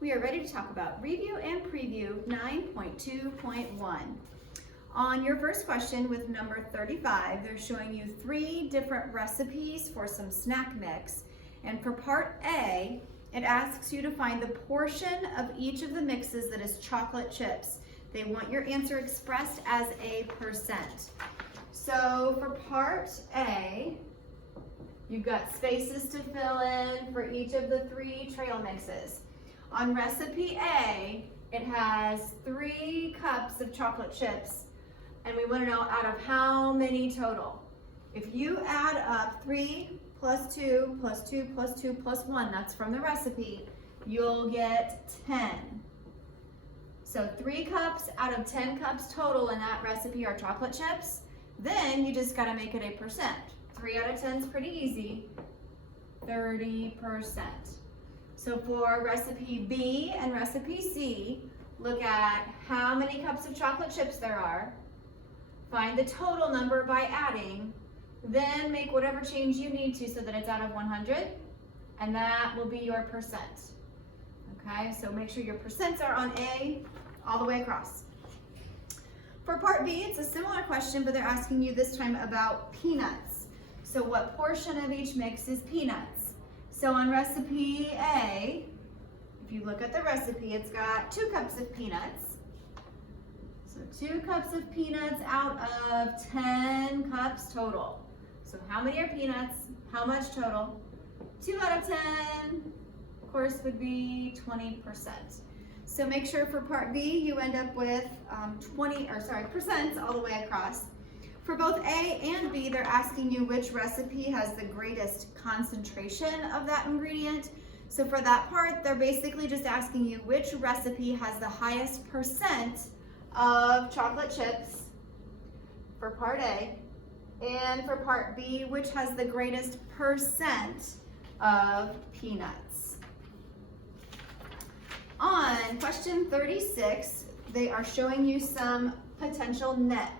We are ready to talk about review and preview 9.2.1. On your first question with number 35, they're showing you 3 different recipes for some snack mix. And for part A, it asks you to find the portion of each of the mixes that is chocolate chips. They want your answer expressed as a percent. So for part A, you've got spaces to fill in for each of the 3 trail mixes. On recipe A, it has 3 cups of chocolate chips, and we want to know out of how many total. If you add up 3 plus 2 plus 2 plus 2 plus 1, that's from the recipe, you'll get 10. So 3 cups out of 10 cups total in that recipe are chocolate chips. Then you just got to make it a percent. 3 out of 10 is pretty easy, 30%. So for recipe B and recipe C, look at how many cups of chocolate chips there are, find the total number by adding, then make whatever change you need to so that it's out of 100, and that will be your percent. Okay, so make sure your percents are on A all the way across. For part B, it's a similar question, but they're asking you this time about peanuts. So what portion of each mix is peanuts? So on recipe A, if you look at the recipe, it's got 2 cups of peanuts. So 2 cups of peanuts out of 10 cups total. So how many are peanuts? How much total? 2 out of 10, of course, would be 20%. So make sure for part B, you end up with percents all the way across. For both A and B, they're asking you which recipe has the greatest concentration of that ingredient. So for that part, they're basically just asking you which recipe has the highest percent of chocolate chips for part A, and for part B, which has the greatest percent of peanuts. On question 36, they are showing you some potential nets.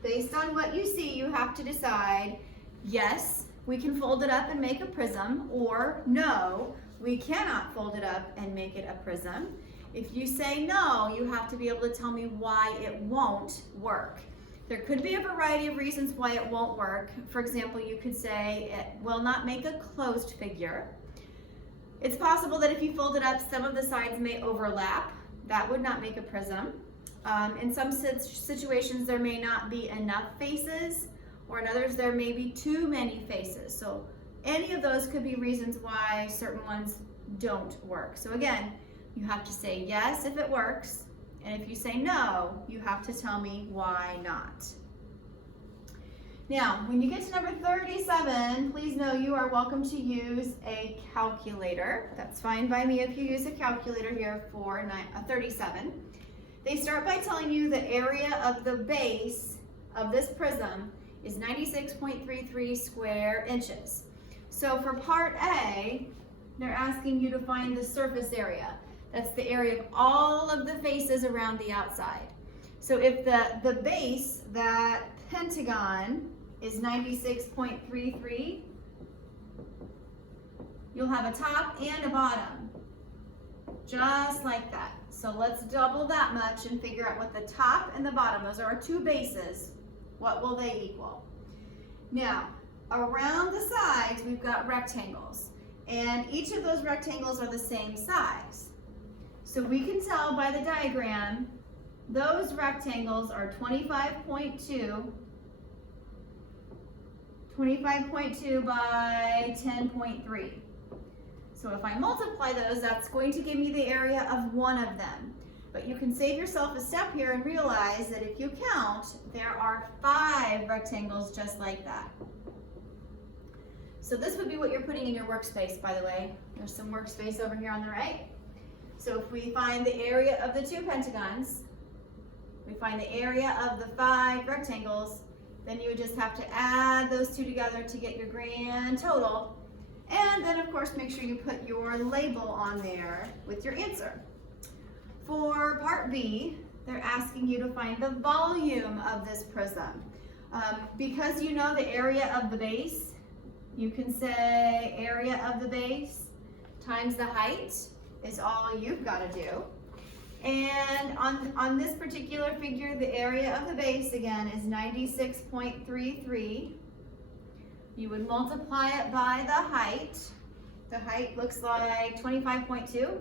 Based on what you see, you have to decide, yes, we can fold it up and make a prism, or no, we cannot fold it up and make it a prism. If you say no, you have to be able to tell me why it won't work. There could be a variety of reasons why it won't work. For example, you could say it will not make a closed figure. It's possible that if you fold it up, some of the sides may overlap. That would not make a prism. In some situations, there may not be enough faces, or in others, there may be too many faces. So any of those could be reasons why certain ones don't work. So again, you have to say yes if it works, and if you say no, you have to tell me why not. Now, when you get to number 37, please know you are welcome to use a calculator. That's fine by me if you use a calculator here for 37. They start by telling you the area of the base of this prism is 96.33 square inches. So for part A, they're asking you to find the surface area. That's the area of all of the faces around the outside. So if the base, that pentagon, is 96.33, you'll have a top and a bottom, just like that. So let's double that much and figure out what the top and the bottom, those are our 2 bases, what will they equal? Now, around the sides, we've got rectangles, and each of those rectangles are the same size. So we can tell by the diagram, those rectangles are 25.2 by 10.3. So if I multiply those, that's going to give me the area of one of them. But you can save yourself a step here and realize that if you count, there are 5 rectangles just like that. So this would be what you're putting in your workspace, by the way. There's some workspace over here on the right. So if we find the area of the 2 pentagons, we find the area of the 5 rectangles, then you would just have to add those 2 together to get your grand total. And then, of course, make sure you put your label on there with your answer. For part B, they're asking you to find the volume of this prism. Because you know the area of the base, you can say area of the base times the height, is all you've got to do. And on this particular figure, the area of the base, again, is 96.33. You would multiply it by the height. The height looks like 25.2.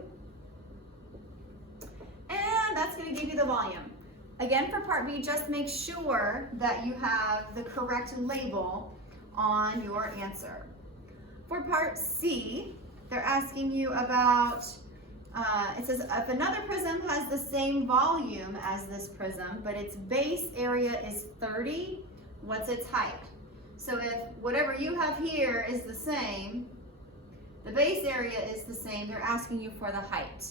And that's going to give you the volume. Again, for part B, just make sure that you have the correct label on your answer. For part C, they're asking you about, it says if another prism has the same volume as this prism, but its base area is 30, what's its height? So if whatever you have here is the same, the base area is the same, they're asking you for the height.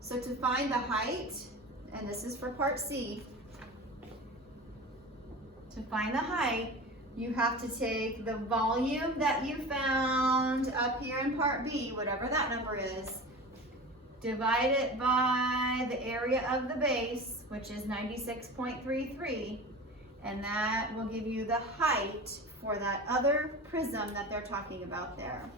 So to find the height, and this is for part C, to find the height, you have to take the volume that you found up here in part B, whatever that number is, divide it by the area of the base, which is 96.33, and that will give you the height for that other prism that they're talking about there.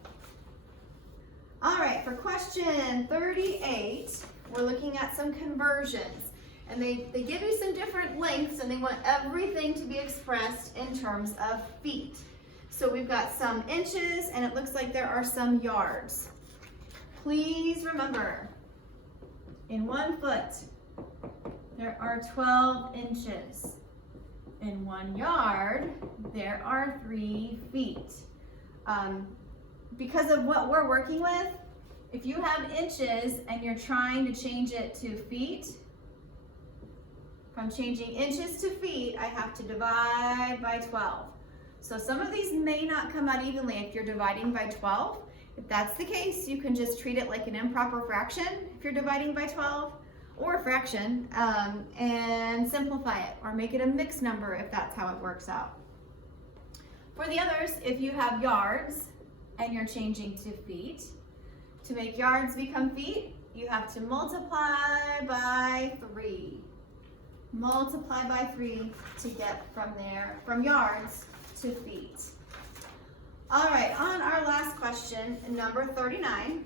All right, for question 38, we're looking at some conversions. And they give you some different lengths, and they want everything to be expressed in terms of feet. So we've got some inches, and it looks like there are some yards. Please remember, in 1 foot, there are 12 inches. In 1 yard, there are 3 feet. Because of what we're working with, if you have inches and you're trying to change it to feet, if I'm changing inches to feet, I have to divide by 12. So some of these may not come out evenly if you're dividing by 12. If that's the case, you can just treat it like an improper fraction if you're dividing by 12, or a fraction, and simplify it, or make it a mixed number if that's how it works out. For the others, if you have yards and you're changing to feet, to make yards become feet, you have to multiply by 3. Multiply by 3 to get from yards to feet. All right, on our last question, number 39,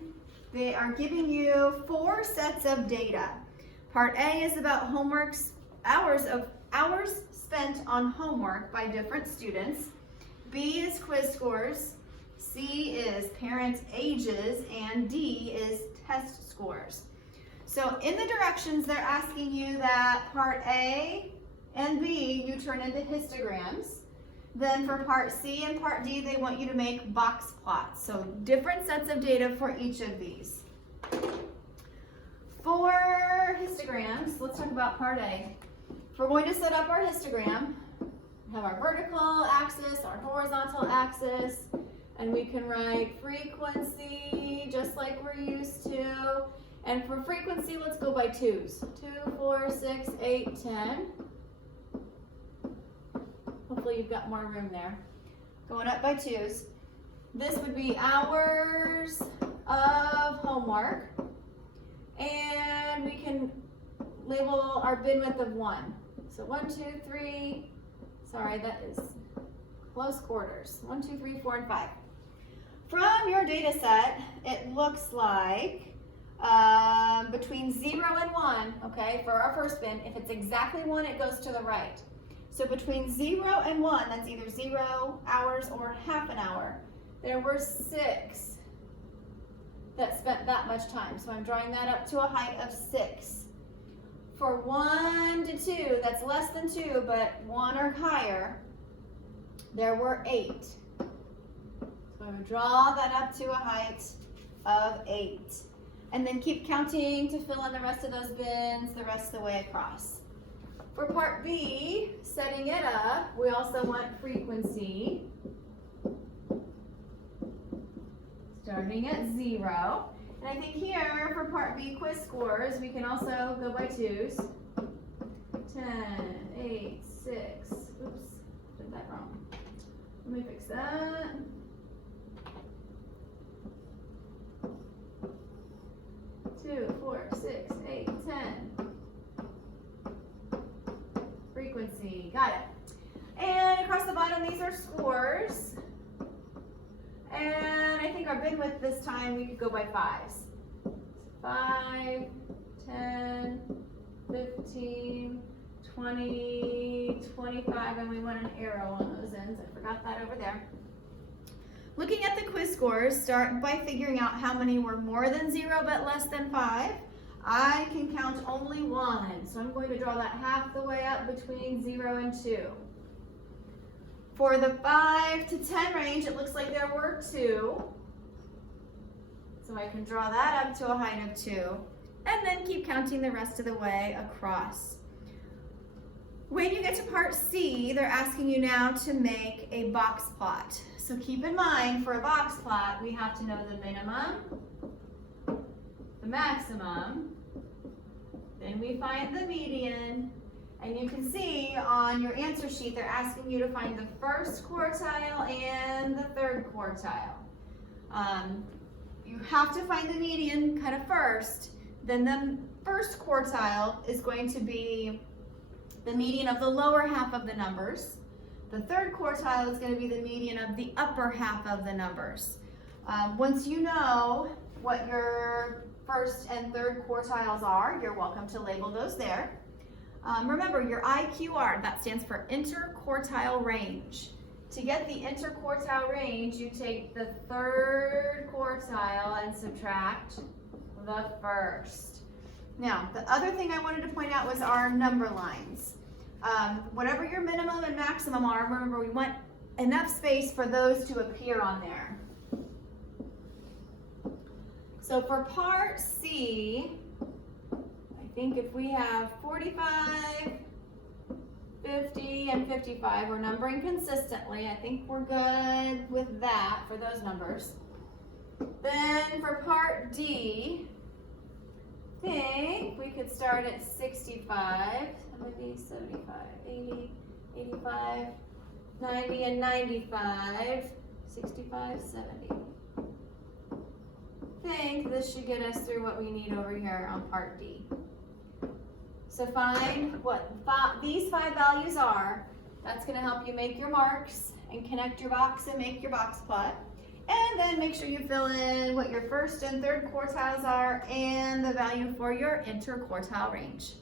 they are giving you 4 sets of data. Part A is about hours spent on homework by different students. B is quiz scores, C is parent ages, and D is test scores. So in the directions, they're asking you that part A and B, you turn into histograms. Then for part C and part D, they want you to make box plots. So different sets of data for each of these. For histograms, let's talk about part A. If we're going to set up our histogram, we have our vertical axis, our horizontal axis, and we can write frequency just like we're used to. And for frequency, let's go by 2s. 2, 4, 6, 8, 10. Hopefully you've got more room there. Going up by 2s. This would be hours of homework. And we can label our bin width of 1. So 1, 2, 3, sorry, that is close quarters. 1, 2, 3, 4, and 5. From your data set, it looks like between 0 and 1, okay, for our first bin, if it's exactly 1, it goes to the right. So between 0 and 1, that's either 0 hours or half an hour. There were 6 that spent that much time. So I'm drawing that up to a height of 6. For 1 to 2, that's less than 2, but 1 or higher, there were 8. So I'm going to draw that up to a height of 8. And then keep counting to fill in the rest of those bins the rest of the way across. For part B, setting it up, we also want frequency. Starting at 0. And I think here for part B quiz scores, we can also go by 2s. 10, 8, 6. Oops, did that wrong. Let me fix that. 2, 4, 6, 8, 10. Frequency, got it. And across the bottom, these are scores. And I think our bin width this time, we could go by 5s. 5, 10, 15, 20, 25, and we want an arrow on those ends. I forgot that over there. Looking at the quiz scores, start by figuring out how many were more than 0 but less than 5. I can count only 1, so I'm going to draw that half the way up between 0 and 2. For the 5 to 10 range, it looks like there were 2. So I can draw that up to a height of 2, and then keep counting the rest of the way across. When you get to part C, they're asking you now to make a box plot. So keep in mind, for a box plot, we have to know the minimum, the maximum, then we find the median, and you can see on your answer sheet, they're asking you to find the first quartile and the third quartile. You have to find the median kind of first, then the first quartile is going to be the median of the lower half of the numbers. The third quartile is going to be the median of the upper half of the numbers. Once you know what your first and third quartiles are, you're welcome to label those there. Remember, your IQR, that stands for interquartile range. To get the interquartile range, you take the third quartile and subtract the first. Now, the other thing I wanted to point out was our number lines. Whatever your minimum and maximum are, remember we want enough space for those to appear on there. So for part C, I think if we have 45, 50, and 55, we're numbering consistently. I think we're good with that for those numbers. Then for part D, I think we could start at 65, that would be 75, 80, 85, 90, and 95, 65, 70. I think this should get us through what we need over here on part D. So find what these 5 values are. That's going to help you make your marks and connect your box and make your box plot. And then make sure you fill in what your first and third quartiles are and the value for your interquartile range.